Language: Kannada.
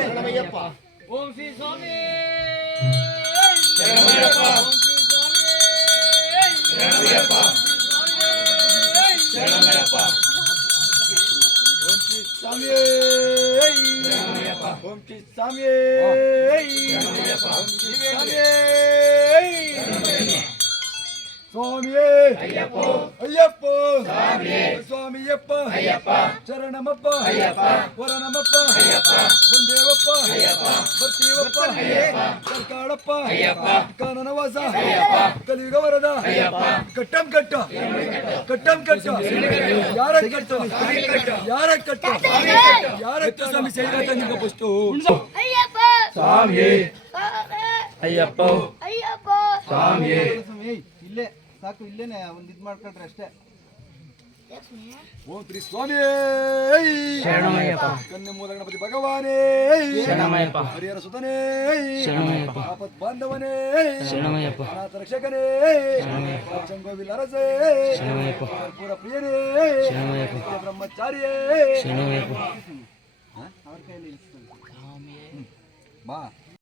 சரணமையப்பா ஓம் ஸ்ரீ சுவாமி! சரணமையப்பா சரணமையப்பா சரணமையப்பா ஓம் ஸ்ரீ சாமியே சரணமையப்பா சாமியே சாமியே சரணமையப்பா ಸ್ವಾಮಿಯಪ್ಪ ಅಯ್ಯಪ್ಪ. ಶರಣಮಪ್ಪ. ಅಯ್ಯಪ್ಪ. ವರನಮಪ್ಪ. ಅಯ್ಯಪ್ಪ. ಬಂದೇವಪ್ಪ. ಅಯ್ಯಪ್ಪ. ಬರ್ತೀವಪ್ಪ. ಅಯ್ಯಪ್ಪ. ಸರ್ಕಾಳಪ್ಪ ಅಯ್ಯಪ್ಪ. ಕಾನನವಾಸ. ಅಯ್ಯಪ್ಪ. ಕಲಿಯುಗ ವರದ ಅಯ್ಯಪ್ಪ. ಕಟ್ಟಂ ಕಟ್ಟ. ಕಟ್ಟಂ ಕಟ್ಟ. ಯಾರ ಕಟ್ಟ? ಯಾರ ಕಟ್ಟ? ಯಾರ ಕಟ್ಟ? ಸ್ವಾಮಿ ಸೇರಿದ ನಿಮ್ಗೆ ಫಸ್ಟು ಅಯ್ಯಪ್ಪ. ಸ್ವಾಮಿ. ಅಯ್ಯಪ್ಪ. ಅಯ್ಯಪ್ಪ. ಸ್ವಾಮಿ. ಸ್ವಾಮಿ ಇಲ್ಲೇ ಸಾಕು ಇಲ್ಲೇನೆ ಒಂದ್ ಇದ್ ಮಾಡ್ಕೊಂಡ್ರೆ ಅಷ್ಟೇ. ಓಂ ಶ್ರೀ ಸ್ವಾಮಿ ಶರಣಮಯ್ಯಪ್ಪ. ಕನ್ಯ ಮೂಲ ಗಣಪತಿ ಭಗವಾನೇ ಶರಣಮಯ್ಯಪ್ಪ. ಹರಿಹರ ಸುತನೇ ಶರಣಮಯ್ಯಪ್ಪ. ಆಪತ್ ಬಾಂಧವನೇ ಶರಣಮಯ್ಯಪ್ಪ. ಅನಾಥ ರಕ್ಷಕನೇ ಚಂಗೋವಿಲ್ ಅರಸೇ ಶರಣಮಯ್ಯಪ್ಪ. ಕರ್ಪೂರ ಪ್ರಿಯನೇ ಶರಣಮಯ್ಯಪ್ಪ. ನಿತ್ಯ ಬ್ರಹ್ಮಚಾರಿಯೇ ಶರಣಮಯ್ಯಪ್ಪ. ಅವ್ರ ಕೈಯಲ್ಲಿ ಇಸ್ಕೊಳ್ಳಿ. ಬಾ